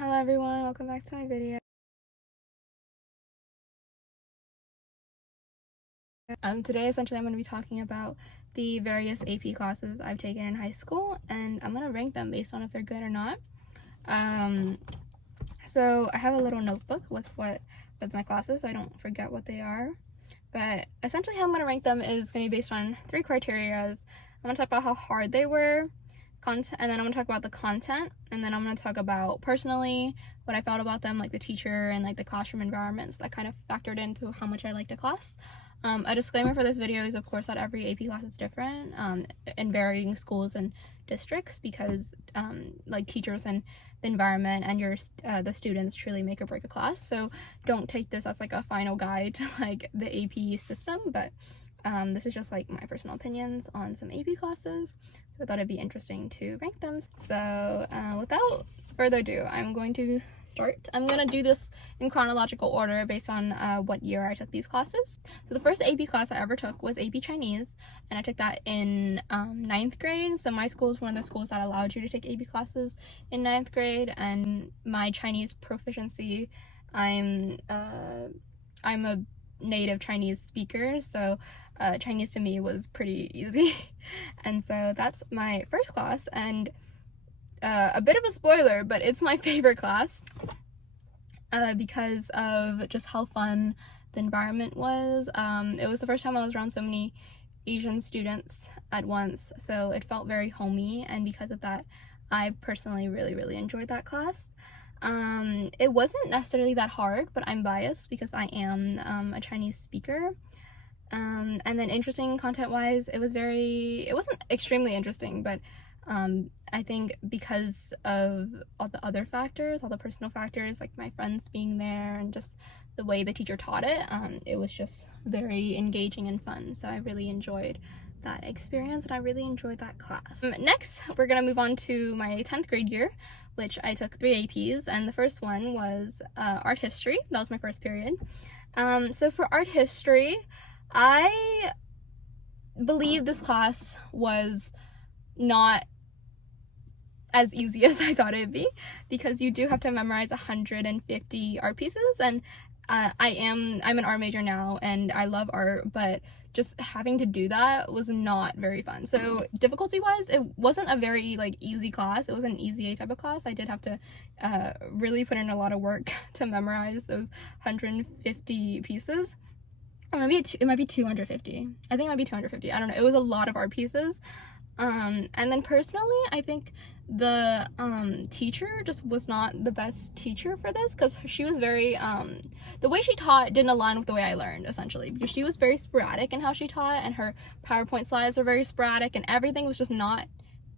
Hello everyone, welcome back to my video. Today essentially I'm going to be talking about the various AP classes I've taken in high school, and I'm going to rank them based on if they're good or not. So I have a little notebook with my classes so I don't forget what they are. But essentially how I'm going to rank them is going to be based on three criteria. I'm going to talk about how hard they were, and then I'm going to talk about the content, and then I'm going to talk about personally what I felt about them, like the teacher and like the classroom environments that kind of factored into how much I liked a class. A disclaimer for this video is of course that every AP class is different in varying schools and districts, because like teachers and the environment and the students truly make or break a class. So don't take this as like a final guide to like the AP system, but this is just like my personal opinions on some AP classes, so I thought it'd be interesting to rank them. So without further ado, I'm going to start. I'm going to do this in chronological order based on what year I took these classes. So the first AP class I ever took was AP Chinese, and I took that in 9th grade. So my school is one of the schools that allowed you to take AP classes in 9th grade, and my Chinese proficiency, I'm a native Chinese speaker, so Chinese to me was pretty easy. And so that's my first class, and a bit of a spoiler, but it's my favorite class because of just how fun the environment was. It was the first time I was around so many Asian students at once, so it felt very homey, and because of that I personally really enjoyed that class. It wasn't necessarily that hard, but I'm biased because I am a Chinese speaker. And then interesting content-wise, it wasn't extremely interesting, but I think because of all the other factors, all the personal factors, like my friends being there and just the way the teacher taught it, it was just very engaging and fun. So I really enjoyed that experience, and I really enjoyed that class. Next, we're gonna move on to my 10th grade year, which I took 3 APs, and the first one was art history. That was my first period. So for art history, I believe this class was not as easy as I thought it'd be, because you do have to memorize 150 art pieces, and I'm an art major now and I love art, but just having to do that was not very fun. So difficulty wise, it wasn't a very like easy class. It was an easy A type of class. I did have to really put in a lot of work to memorize those 150 pieces. Or maybe it might be 250. I think it might be 250. I don't know. It was a lot of art pieces. And then personally, I think the teacher just was not the best teacher for this, because she was very the way she taught didn't align with the way I learned, essentially, because she was very sporadic in how she taught, and her PowerPoint slides were very sporadic, and everything was just not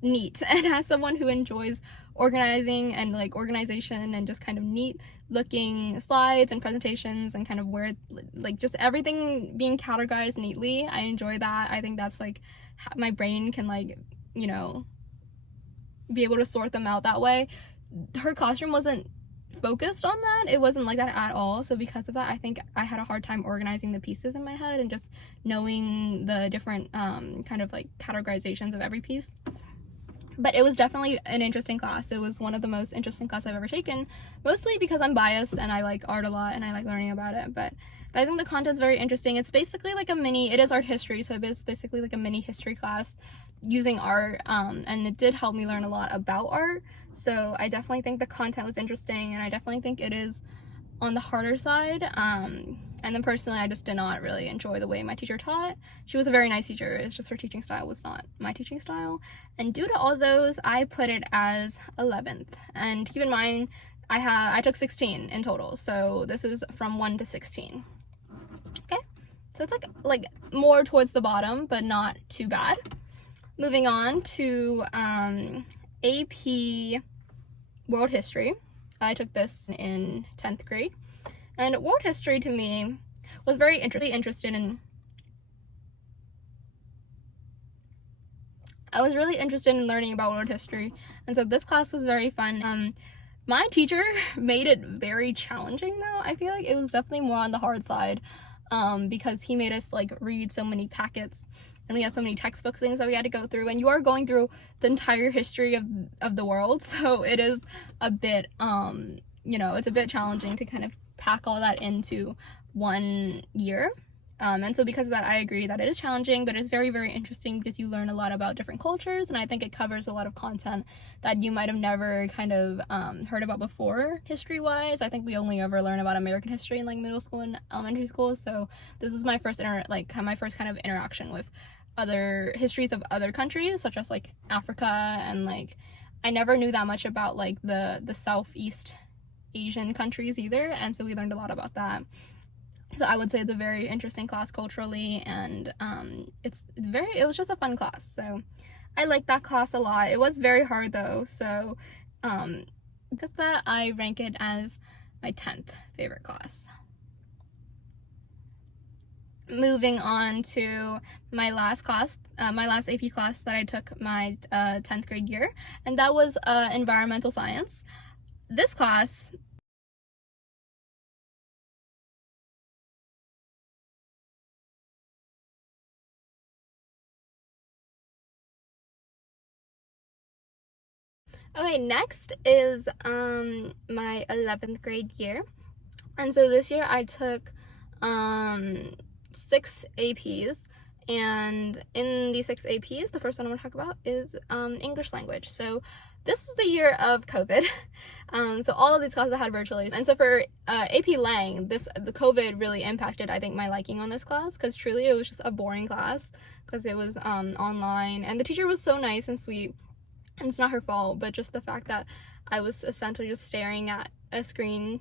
neat. And as someone who enjoys organizing and like organization and just kind of neat looking slides and presentations and kind of where like just everything being categorized neatly, I enjoy that. I think that's like my brain can like, you know, be able to sort them out that way. Her classroom wasn't focused on that. It wasn't like that at all. So because of that, I think I had a hard time organizing the pieces in my head and just knowing the different kind of like categorizations of every piece. But it was definitely an interesting class. It was one of the most interesting classes I've ever taken, mostly because I'm biased and I like art a lot and I like learning about it. But I think the content's very interesting. It's basically like it is art history, so it's basically like a mini history class using art, and it did help me learn a lot about art. So I definitely think the content was interesting, and I definitely think it is on the harder side. And then personally, I just did not really enjoy the way my teacher taught. She was a very nice teacher, it's just her teaching style was not my teaching style. And due to all those, I put it as 11th. And keep in mind, I took 16 in total, so this is from 1 to 16. Okay, so it's like more towards the bottom, but not too bad. Moving on to AP World History. I took this in 10th grade. And world history to me was very interested in. I was really interested in learning about world history, and so this class was very fun. My teacher made it very challenging though. I feel like it was definitely more on the hard side, because he made us like read so many packets and we had so many textbook things that we had to go through, and you are going through the entire history of the world, so it is a bit it's a bit challenging to kind of pack all that into 1 year. And so because of that, I agree that it is challenging, but it's very, very interesting because you learn a lot about different cultures, and I think it covers a lot of content that you might have never kind of heard about before history-wise. I think we only ever learn about American history in like middle school and elementary school, so this is my first my first kind of interaction with other histories of other countries, such as like Africa, and like I never knew that much about like the Southeast Asian countries either, and so we learned a lot about that. So I would say it's a very interesting class culturally, and it was just a fun class. So I liked that class a lot. It was very hard though, so because of that, I rank it as my 10th favorite class. Moving on to my last class, my last AP class that I took my 10th grade year, and that was environmental science. This class Okay, next is my 11th grade year, and so this year I took 6 APs, and in these 6 APs, the first one I'm going to talk about is English language. So this is the year of COVID, so all of these classes I had virtually, and so for AP Lang, the COVID really impacted, I think, my liking on this class, because truly it was just a boring class, because it was online, and the teacher was so nice and sweet. And it's not her fault, but just the fact that I was essentially just staring at a screen,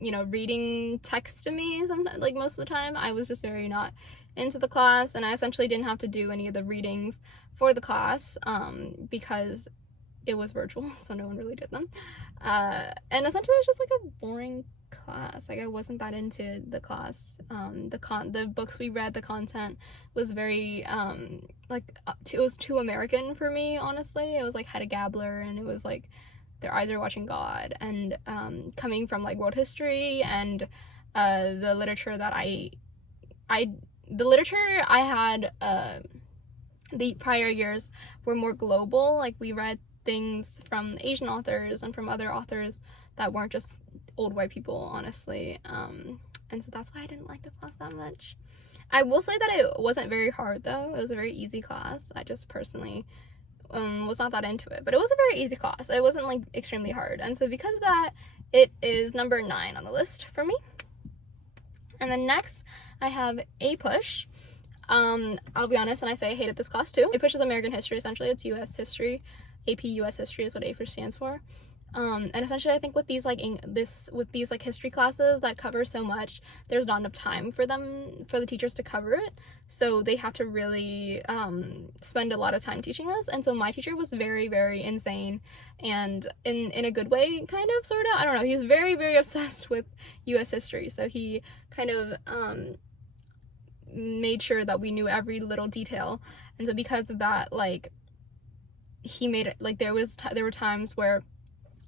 reading text to me sometimes, like most of the time, I was just very not into the class, and I essentially didn't have to do any of the readings for the class because it was virtual, so no one really did them. And essentially it was just like a boring class. Like I wasn't that into the class. The books we read, the content was very it was too American for me, honestly. It was like Hedda Gabler, and it was like Their Eyes Are Watching God, and coming from like world history and the literature that the literature I had the prior years were more global. Like we read things from Asian authors and from other authors that weren't just old white people, honestly, and so that's why I didn't like this class that much. I will say that it wasn't very hard though. It was a very easy class. I just personally was not that into it, but it was a very easy class. It wasn't like extremely hard, and so because of that, it is number 9 on the list for me. And then next I have APUSH. I'll be honest and I say I hated this class too. APUSH is American history, essentially. It's US history. AP US history is what APUSH stands for. And essentially I think with these history classes that cover so much, there's not enough time for the teachers to cover it, so they have to really spend a lot of time teaching us. And so my teacher was very, very insane, and in a good way, kind of, sort of, I don't know, he's very, very obsessed with US history, so he kind of made sure that we knew every little detail. And so because of that, like, he made it like there were times where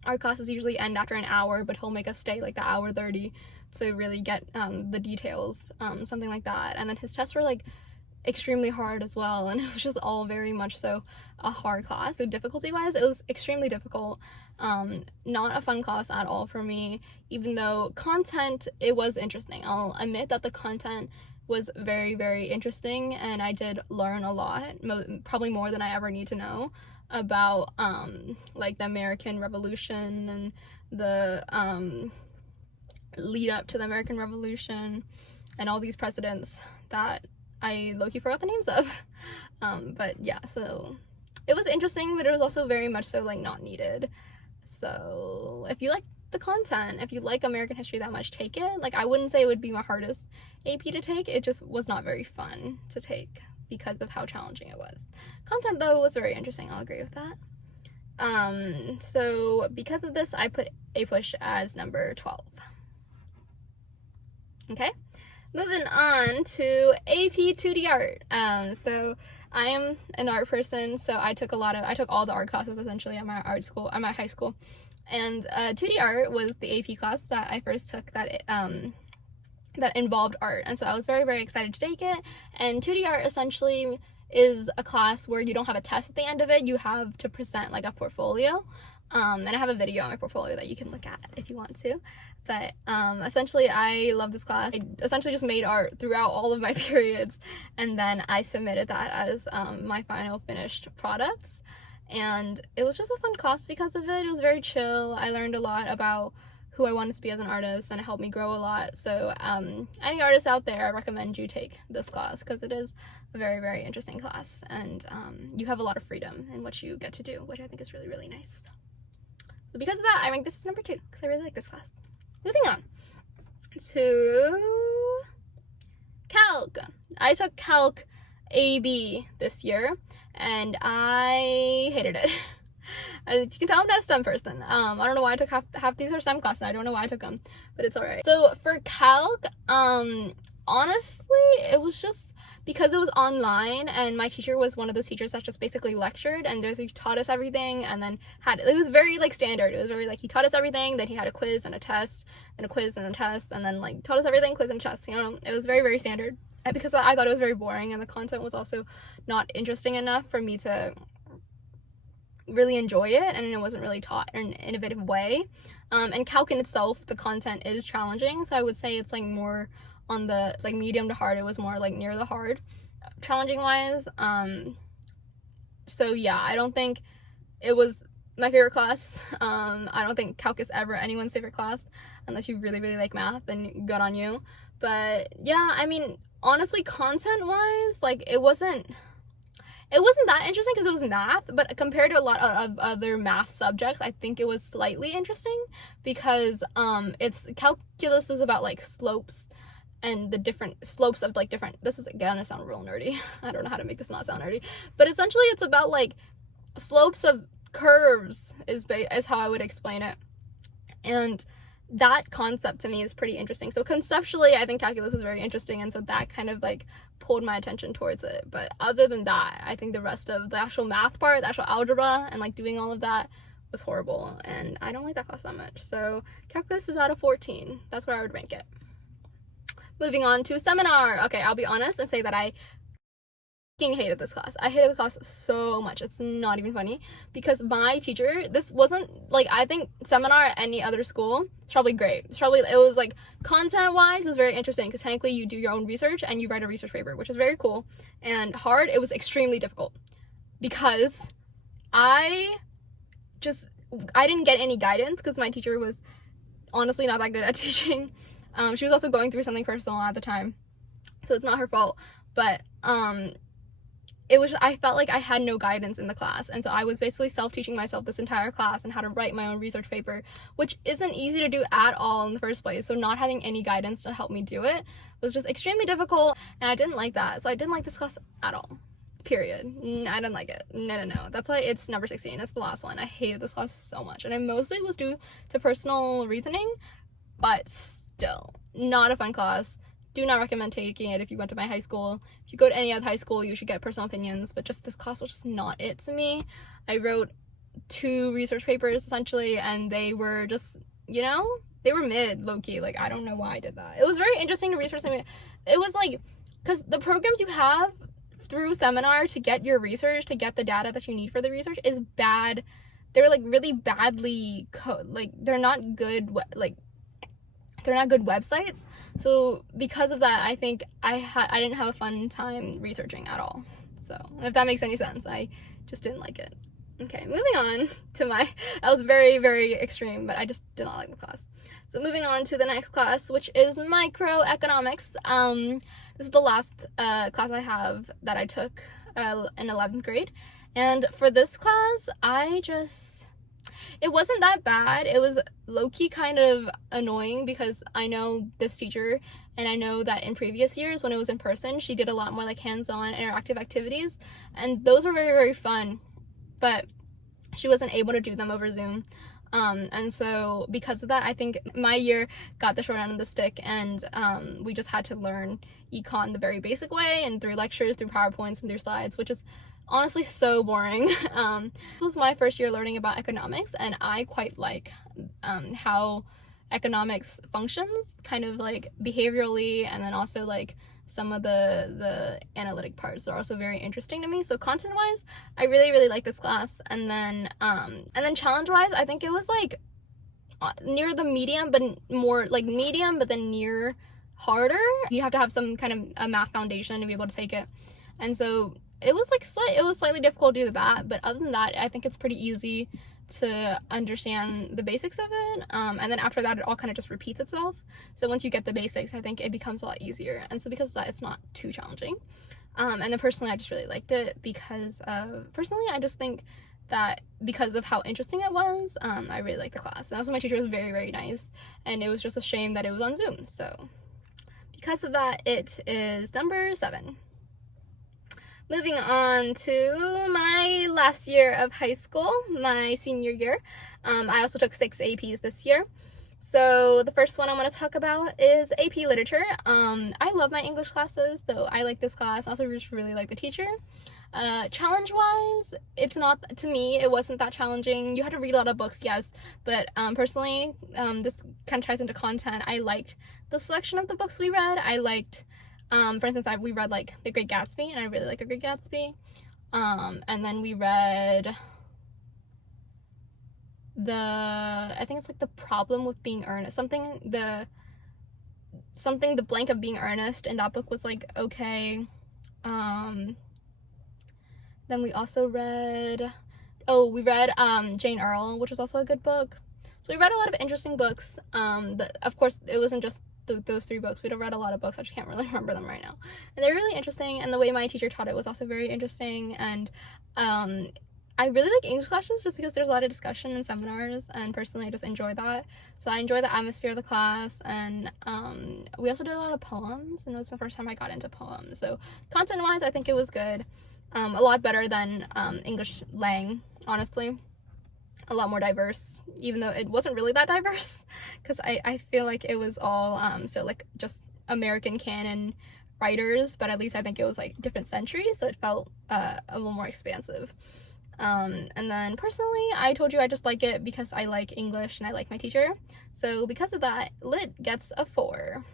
our classes usually end after an hour, but he'll make us stay like the hour 30 to really get the details, something like that. And then his tests were like extremely hard as well, and it was just all very much so a hard class. So difficulty wise, it was extremely difficult. Not a fun class at all for me, even though content, it was interesting. I'll admit that the content was very, very interesting, and I did learn a lot, probably more than I ever need to know about like the American Revolution and the lead up to the American Revolution and all these presidents that I low-key forgot the names of. But yeah, so it was interesting, but it was also very much so like not needed. So if you like the content, if you like American history that much, take it. Like, I wouldn't say it would be my hardest AP to take. It just was not very fun to take because of how challenging it was. Content though was very interesting, I'll agree with that. So because of this, I put APUSH as number 12. Okay, moving on to AP 2D art. So I am an art person, so I took all the art classes essentially at my high school, and 2D art was the AP class that I first took that involved art, and so I was very, very excited to take it. And 2D art essentially is a class where you don't have a test at the end of it. You have to present like a portfolio. And I have a video on my portfolio that you can look at if you want to. But essentially, I love this class. I essentially just made art throughout all of my periods, and then I submitted that as my final finished products. And it was just a fun class because of it. It was very chill. I learned a lot about who I wanted to be as an artist, and it helped me grow a lot. So any artists out there, I recommend you take this class because it is a very, very interesting class, and you have a lot of freedom in what you get to do, which I think is really, really nice. So because of that, I rank this as number 2 because I really like this class. Moving on to Calc. I took Calc AB this year, and I hated it. As you can tell, I'm not a STEM person. I don't know why I took half these are STEM classes. I don't know why I took them, but it's alright. So for Calc, honestly, it was just because it was online, and my teacher was one of those teachers that just basically lectured, and he taught us everything, and then it was very like standard. It was very like he taught us everything, then he had a quiz and a test, and a quiz and a test, and then like taught us everything, quiz and test. You know, it was very, very standard. And because I thought it was very boring, and the content was also not interesting enough for me to really enjoy it, and it wasn't really taught in an innovative way. And Calc in itself, the content is challenging, so I would say it's like more on the like medium to hard. It was more like near the hard challenging wise. So yeah, I don't think it was my favorite class. I don't think Calc is ever anyone's favorite class unless you really, really like math, then good on you. But yeah, I mean, honestly, content wise, like it wasn't that interesting because it was math, but compared to a lot of other math subjects, I think it was slightly interesting because it's calculus is about like slopes and the different slopes of like different, this is gonna sound real nerdy. I don't know how to make this not sound nerdy, but essentially it's about like slopes of curves is how I would explain it. And that concept to me is pretty interesting. So conceptually, I think calculus is very interesting, and so that kind of like pulled my attention towards it. But other than that, I think the rest of the actual math part, the actual algebra, and like doing all of that was horrible, and I don't like that class that much. So calculus is out of 14. That's where I would rank it. Moving on to seminar. Okay, I'll be honest and say that I hated this class. I hated the class so much. It's not even funny because my teacher, this wasn't like, I think seminar at any other school, it's probably great. It was like content wise, it was very interesting because technically you do your own research and you write a research paper, which is very cool. And hard, it was extremely difficult because I didn't get any guidance because my teacher was honestly not that good at teaching. She was also going through something personal at the time, so it's not her fault. But I felt like I had no guidance in the class, and so I was basically self-teaching myself this entire class and how to write my own research paper, which isn't easy to do at all in the first place. So not having any guidance to help me do it was just extremely difficult, and I didn't like that. So I didn't like this class at all. Period. I didn't like it. No. That's why it's number 16. It's the last one. I hated this class so much, and it mostly was due to personal reasoning, but still, not a fun class. Do not recommend taking it if you went to my high school. If you go to any other high school, you should get personal opinions, but just this class was just not it to me. I wrote 2 research papers essentially, and they were just, you know, they were mid, low-key. Like, I don't know why I did that. It was very interesting to research. It was like, because the programs you have through seminar to get your research, to get the data that you need for the research is bad. They're like really badly they're not good, they're not good websites. So because of that, I think I didn't have a fun time researching at all. So if that makes any sense, I just didn't like it. Okay, moving on to that was very, very extreme, but I just did not like the class. So moving on to the next class, which is microeconomics. This is the last class I have that I took in 11th grade. And for this class, it wasn't that bad. It was low-key kind of annoying because I know this teacher, and I know that in previous years when it was in person, she did a lot more like hands-on interactive activities, and those were very, very fun, but she wasn't able to do them over Zoom. And so because of that, I think my year got the short end of the stick, and we just had to learn econ the very basic way and through lectures, through PowerPoints, and through slides, which is honestly so boring. This was my first year learning about economics, and I quite like how economics functions, kind of like behaviorally, and then also like some of the analytic parts are also very interesting to me. So content-wise, I really like this class. And then challenge-wise, I think it was like near the medium, but more like medium, but then near harder. You have to have some kind of a math foundation to be able to take it. And so it was like slightly difficult to do that, but other than that, I think it's pretty easy to understand the basics of it. And then after that, it all kind of just repeats itself. So once you get the basics, I think it becomes a lot easier. And so because of that, it's not too challenging. And then personally, I just really liked it because I just think that because of how interesting it was, I really liked the class. And also my teacher was very nice, and it was just a shame that it was on Zoom. So because of that, it is number 7. Moving on to my last year of high school, my senior year. I also took 6 APs this year. So the first one I want to talk about is AP Literature. I love my English classes, so I like this class. I also just really like the teacher. Challenge-wise, to me, it wasn't that challenging. You had to read a lot of books, yes, but personally, this kind of ties into content. I liked the selection of the books we read. I liked, for instance, we read like The Great Gatsby, and I really liked The Great Gatsby. And then we read I think it's like The Problem with Being Earnest, the blank of being earnest, and that book was like okay. Then we also read Jane Eyre, which was also a good book. So we read a lot of interesting books. Of course, it wasn't just those 3 books. We'd have read a lot of books. I just can't really remember them right now. And they're really interesting, and the way my teacher taught it was also very interesting. And I really like English classes just because there's a lot of discussion and seminars, and personally I just enjoy that. So I enjoy the atmosphere of the class, and we also did a lot of poems, and it was the first time I got into poems. So content-wise, I think it was good. A lot better than English Lang, honestly. A lot more diverse, even though it wasn't really that diverse, because I feel like it was all so like just American canon writers, but at least I think it was like different centuries, so it felt a little more expansive. And then personally, I told you I just like it because I like English and I like my teacher. So because of that, Lit gets a 4.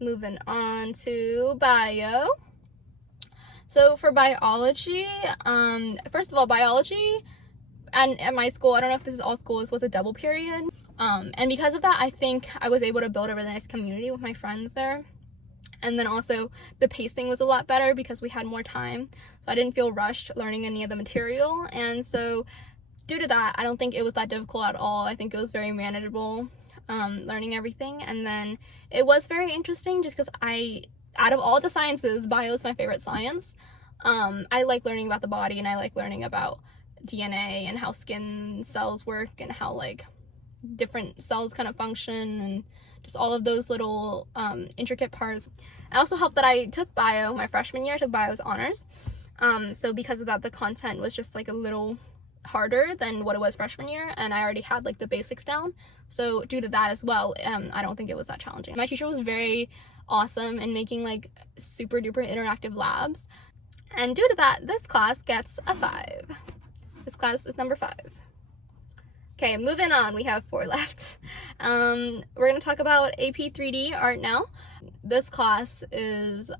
Moving on to Bio. So for biology, first of all, biology, and at my school, I don't know if this is all schools, was a double period. And because of that, I think I was able to build a really nice community with my friends there. And then also the pacing was a lot better because we had more time. So I didn't feel rushed learning any of the material. And so due to that, I don't think it was that difficult at all. I think it was very manageable, learning everything. And then it was very interesting just because out of all the sciences, bio is my favorite science. I like learning about the body, and I like learning about DNA and how skin cells work and how like different cells kind of function and just all of those little intricate parts. It also helped that I took bio my freshman year. I took bio as honors. So because of that, the content was just like a little harder than what it was freshman year, and I already had like the basics down. So due to that as well, I don't think it was that challenging. My teacher was very awesome in making like super duper interactive labs, and due to that, this class gets a 5. This class is number 5. Okay, moving on, we have 4 left. We're gonna talk about AP 3D art now. This class is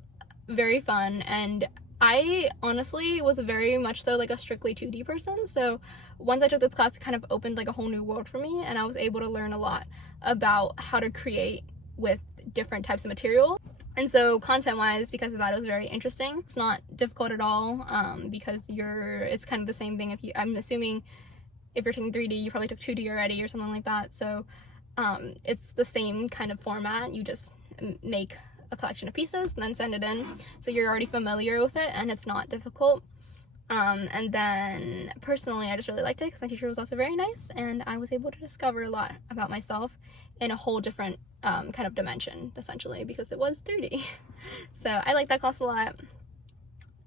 very fun, and I honestly was very much so like a strictly 2D person. So once I took this class, it kind of opened like a whole new world for me, and I was able to learn a lot about how to create with different types of material. And so content-wise, because of that, it was very interesting. It's not difficult at all, because it's kind of the same thing. I'm assuming if you're taking 3D, you probably took 2D already or something like that. So it's the same kind of format. You just make a collection of pieces and then send it in. So you're already familiar with it, and it's not difficult. And then personally, I just really liked it because my teacher was also very nice, and I was able to discover a lot about myself in a whole different kind of dimension, essentially, because it was 3D. So I like that class a lot.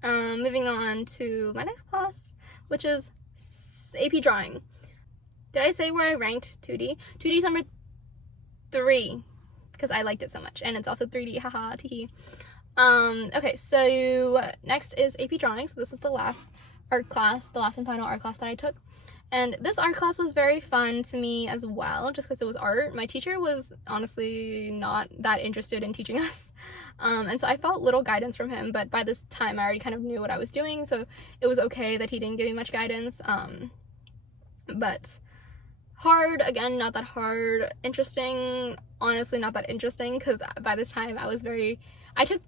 Moving on to my next class, which is AP Drawing. Did I say where I ranked 2D? 2D is number 3 because I liked it so much, and it's also 3D, haha, teehee. Okay, so next is AP Drawing. So this is the last art class, the last and final art class that I took. And this art class was very fun to me as well, just because it was art. My teacher was honestly not that interested in teaching us. And so I felt little guidance from him, but by this time I already kind of knew what I was doing, so it was okay that he didn't give me much guidance. But hard, again, not that hard. Interesting, honestly not that interesting, because by this time I took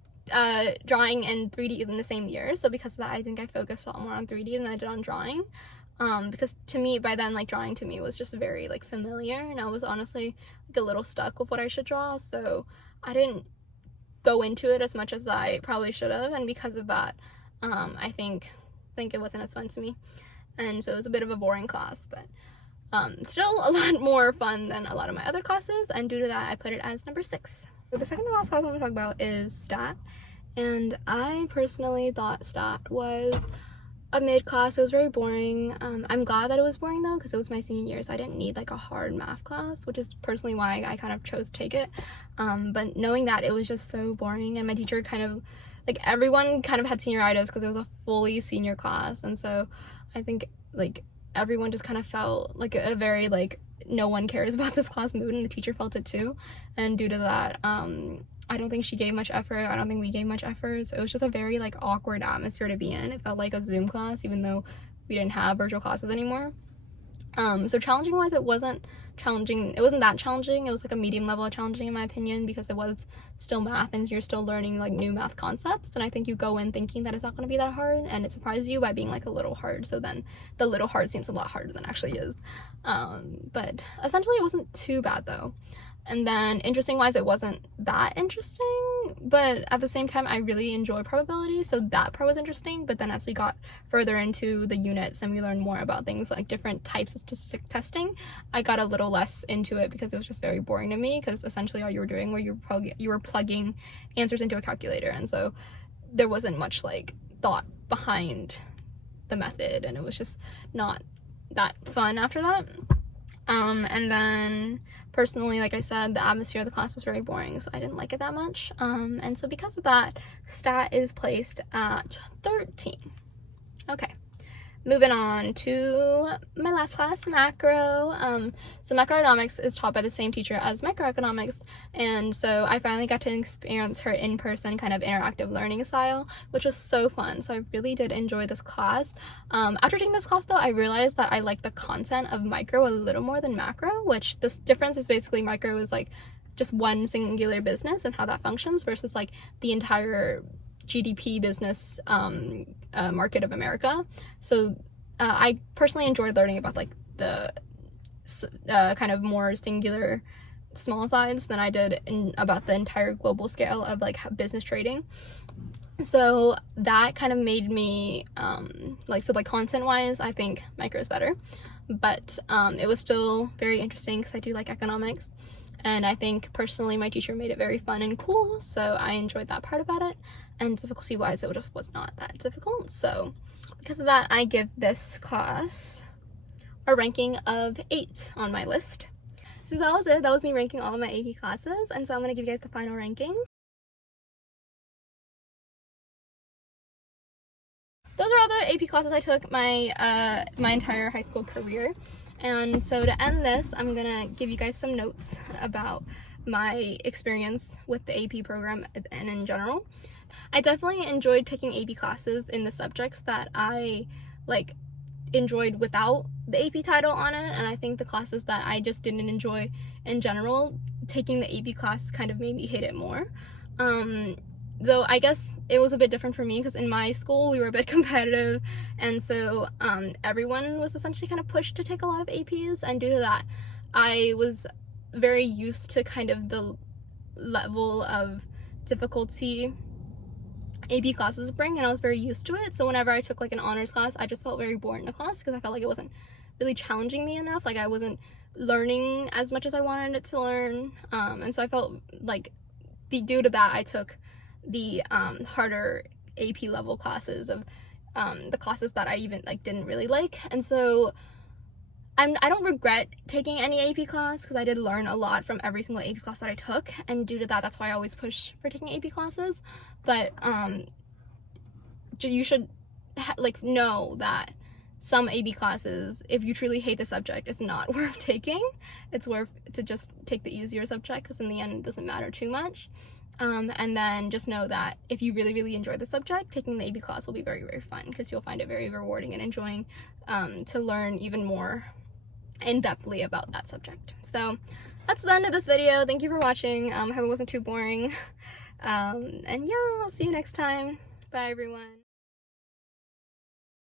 drawing and 3D in the same year, so because of that I think I focused a lot more on 3D than I did on drawing. Because to me, by then, like, drawing to me was just very, like, familiar, and I was honestly, like, a little stuck with what I should draw, so I didn't go into it as much as I probably should have, and because of that, I think it wasn't as fun to me, and so it was a bit of a boring class, but still a lot more fun than a lot of my other classes, and due to that, I put it as number 6. So the second to last class I'm going to talk about is stat, and I personally thought stat was a mid-class. It was very boring. I'm glad that it was boring though, because it was my senior year, so I didn't need like a hard math class, which is personally why I kind of chose to take it. But knowing that it was just so boring, and my teacher kind of, like, everyone kind of had senioritis because it was a fully senior class, and so I think, like, everyone just kind of felt like a very, like, no one cares about this class mood, and the teacher felt it too, and due to that, I don't think she gave much effort. I don't think we gave much effort. So it was just a very, like, awkward atmosphere to be in. It felt like a Zoom class, even though we didn't have virtual classes anymore. So challenging wise, it wasn't challenging. It wasn't that challenging. It was like a medium level of challenging in my opinion, because it was still math and you're still learning, like, new math concepts. And I think you go in thinking that it's not going to be that hard, and it surprises you by being, like, a little hard. So then the little hard seems a lot harder than it actually is. But essentially it wasn't too bad though. And then interesting wise, it wasn't that interesting, but at the same time I really enjoy probability, so that part was interesting. But then as we got further into the units and we learned more about things like different types of statistic testing, I got a little less into it because it was just very boring to me, because essentially all you were doing were you were plugging answers into a calculator, and so there wasn't much, like, thought behind the method, and it was just not that fun after that. And then personally, like I said, the atmosphere of the class was very boring, so I didn't like it that much. And so because of that, stat is placed at 13. Okay, moving on to my last class, macro. So macroeconomics is taught by the same teacher as microeconomics, and so I finally got to experience her in-person kind of interactive learning style, which was so fun. So I really did enjoy this class. After taking this class though, I realized that I like the content of micro a little more than macro, which this difference is basically micro is like just one singular business and how that functions, versus like the entire GDP business market of America. So I personally enjoyed learning about, like, the kind of more singular small sides than I did about the entire global scale of, like, business trading. So that kind of made me so content wise, I think micro is better, but it was still very interesting because I do like economics. And I think personally my teacher made it very fun and cool, so I enjoyed that part about it. And difficulty wise, it just was not that difficult. So because of that, I give this class a ranking of 8 on my list. So that was it. That was me ranking all of my AP classes, and so I'm going to give you guys the final rankings. Those are all the AP classes I took my entire high school career. And so to end this, I'm gonna give you guys some notes about my experience with the AP program and in general. I definitely enjoyed taking AP classes in the subjects that I, like, enjoyed without the AP title on it, and I think the classes that I just didn't enjoy in general, taking the AP class kind of made me hate it more. Though I guess it was a bit different for me because in my school we were a bit competitive, and so everyone was essentially kind of pushed to take a lot of APs, and due to that I was very used to kind of the level of difficulty AP classes bring, and I was very used to it. So whenever I took, like, an honors class, I just felt very bored in the class because I felt like it wasn't really challenging me enough, like I wasn't learning as much as I wanted it to learn, and so I felt like due to that I took the harder AP level classes of the classes that I even, like, didn't really like. And so I don't regret taking any AP class because I did learn a lot from every single AP class that I took, and due to that, that's why I always push for taking AP classes. But you should know that some AB classes, if you truly hate the subject, it's not worth taking. It's worth to just take the easier subject, because in the end it doesn't matter too much. And then just know that if you really, really enjoy the subject, taking the AB class will be very, very fun, because you'll find it very rewarding and enjoying to learn even more in-depthly about that subject. So that's the end of this video. Thank you for watching. I hope it wasn't too boring. And yeah, I'll see you next time. Bye, everyone.